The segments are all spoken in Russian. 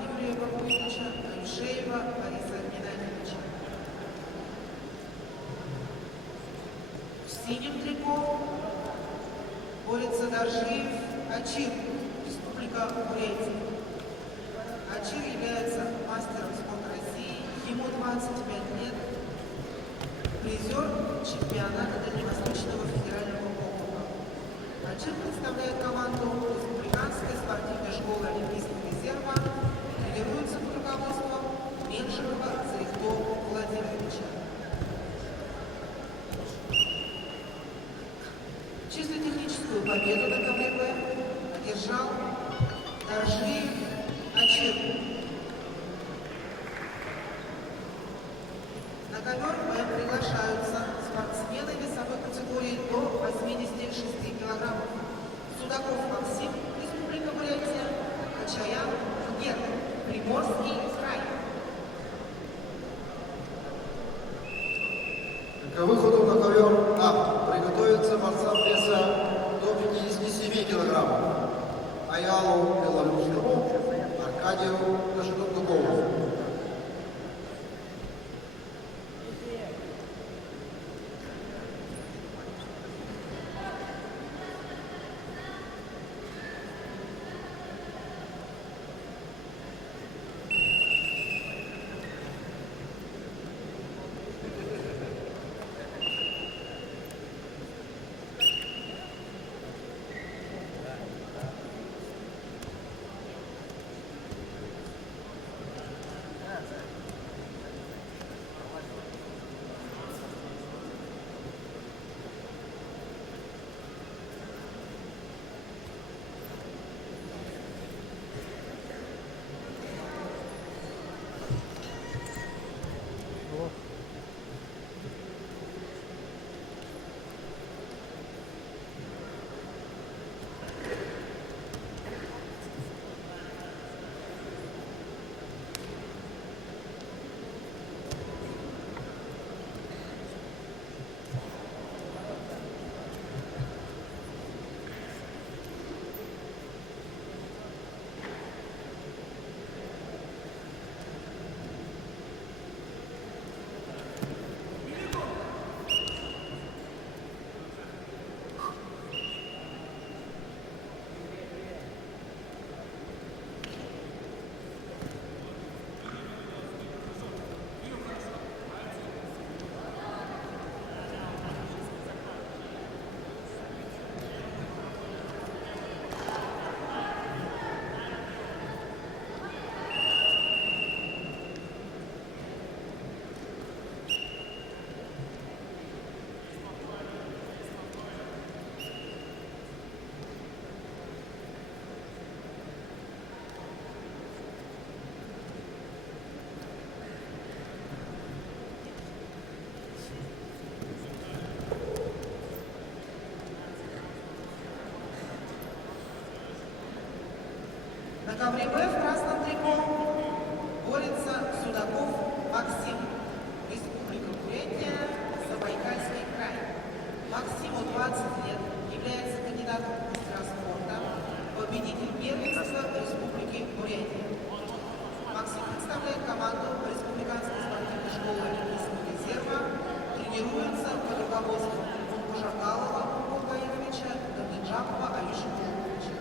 Юрия Бакуевича, Алишеева Бориса Геннадьевича. В синем трико борется Доржиев Ачир, Республика Бурятия. Ачир является мастером спорта России, ему 25 лет, призер чемпионата Дальневосточного федерального округа. Ачир представляет команду Республиканской спортивной школы Олимпийского резерва, тренируется под руководством Меньшикова Зарихто Владимировича. Чисто техническую победу на КВБ одержал Доржиев Ачир. На ковер приглашаются спортсмены весовой категории до 86 килограммов. Судаков Максим, Республика Бурятия, Качаян Гер, Приморский край. К выходу на ковер А приготовиться борцам веса до 57 килограммов. Аялу Белорусскому, Аркадию Кашетукову. На ковре Б в красном трико борется Судаков Максим, Республика Бурятия, Забайкальский край. Максиму 20 лет, является кандидатом в мастера спорта, победитель первенства Республики Бурятия. Максим представляет команду Республиканской спортивной школы Олимпийского резерва, тренируется под руководством Кужакалова Павла Ивановича, Давледжапова Алиши Павловича.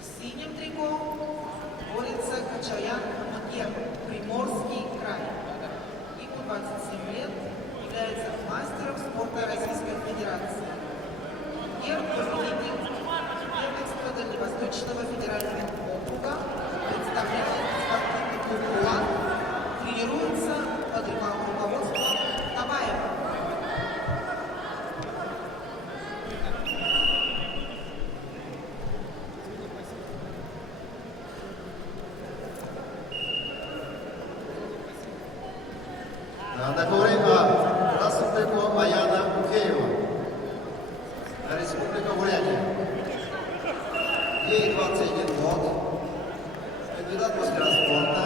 В синем трико борется Качаян Гер, Приморский край. Ему 27 лет, является мастером спорта Российской Федерации. Гер победитель первенства Дальневосточного федерального округа, представляет спортивный клуб «Улан», тренируется под руководством Табаева. На ковре А красным трико Аяна Букеева, Республика Бурятия. Ей 21 год, кандидат в мастера спорта,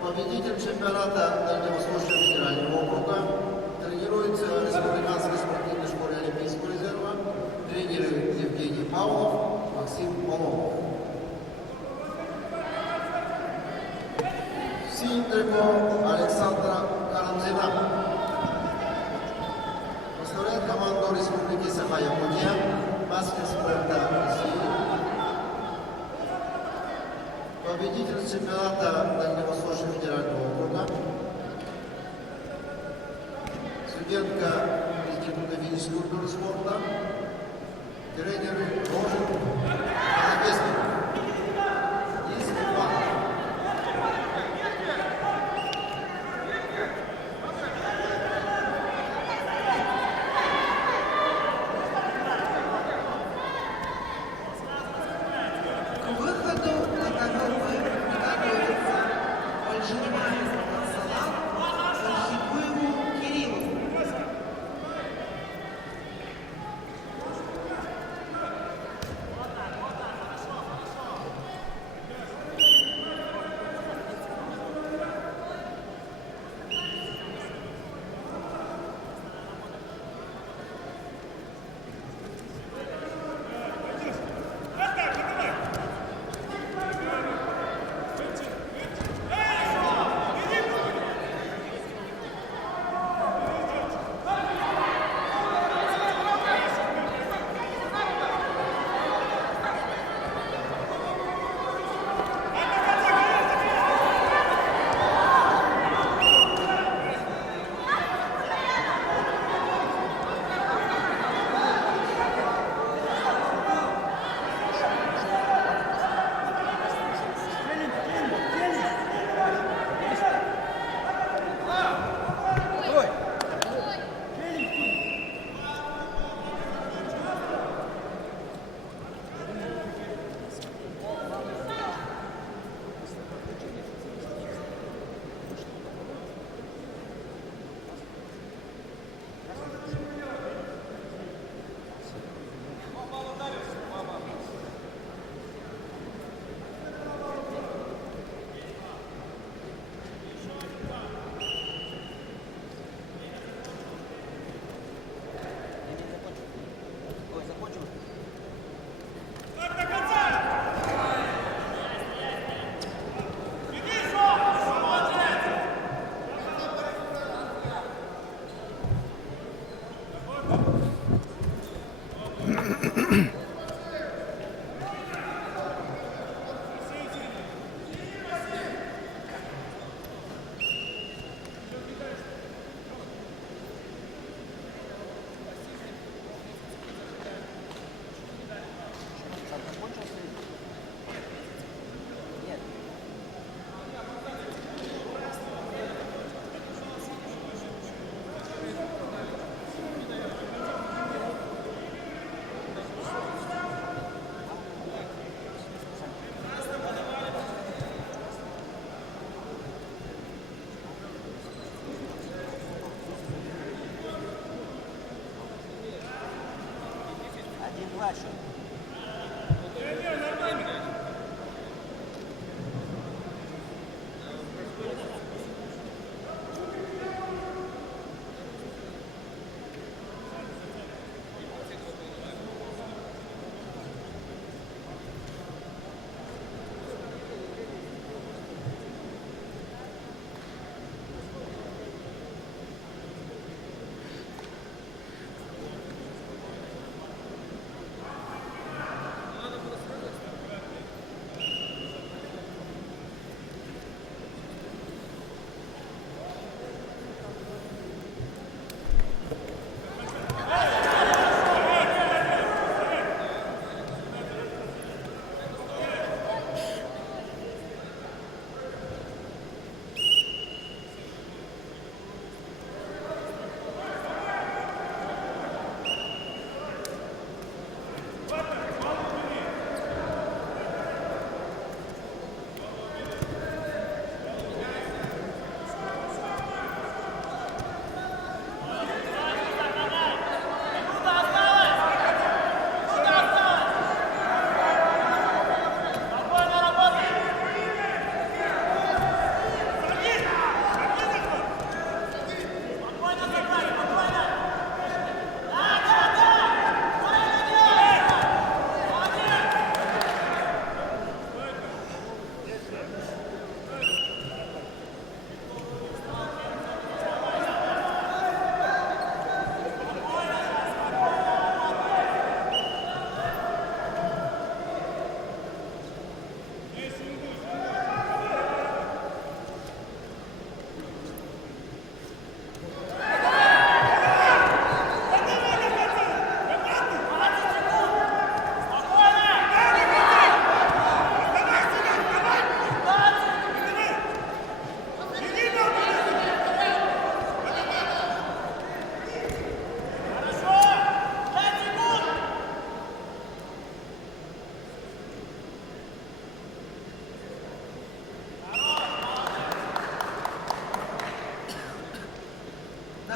победитель чемпионата Дальневосточного федерального округа, тренируется в Республиканской спортивной школе Олимпийского резерва, тренер Евгений Павлов, Максим Полов. Синим трико Александра Карамзина. Представляет команду Республики Саха-Якутия, мастер спорта России. Победитель чемпионата Дальневосточного федерального округа. Студентка Института физической культуры и спорта. Тренеры Рожин, Казахстан. И Степан. К выходу на ковер готовится Ольженимаев Салам, Ольхикуеву Кириллу.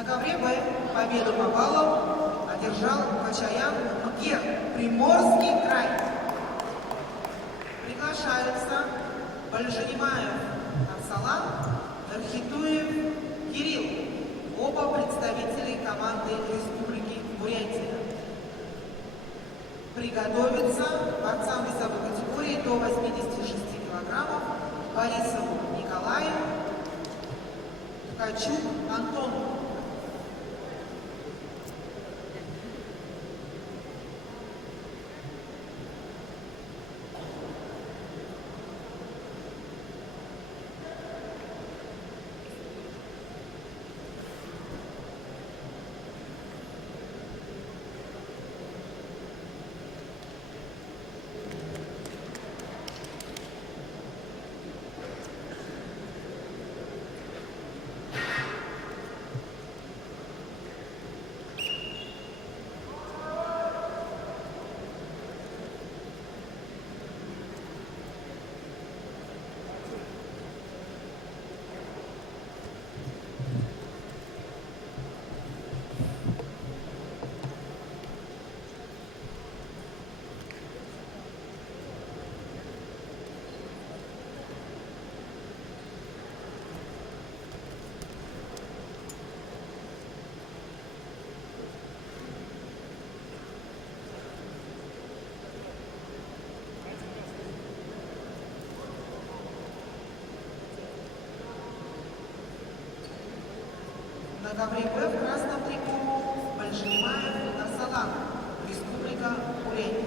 ковре Б победу по баллам одержал Качаян Мкер, Приморский край. Приглашаются Большенимаев Арсалан, Архитуев Кирилл, оба представители команды Республики Бурятия. Приготовиться борцам весовой категории до 86 килограммов Борисову Николаю, Ткачук Антону. На ковре Б в красном трико Большенимаев Арсалан, Республика Бурятия.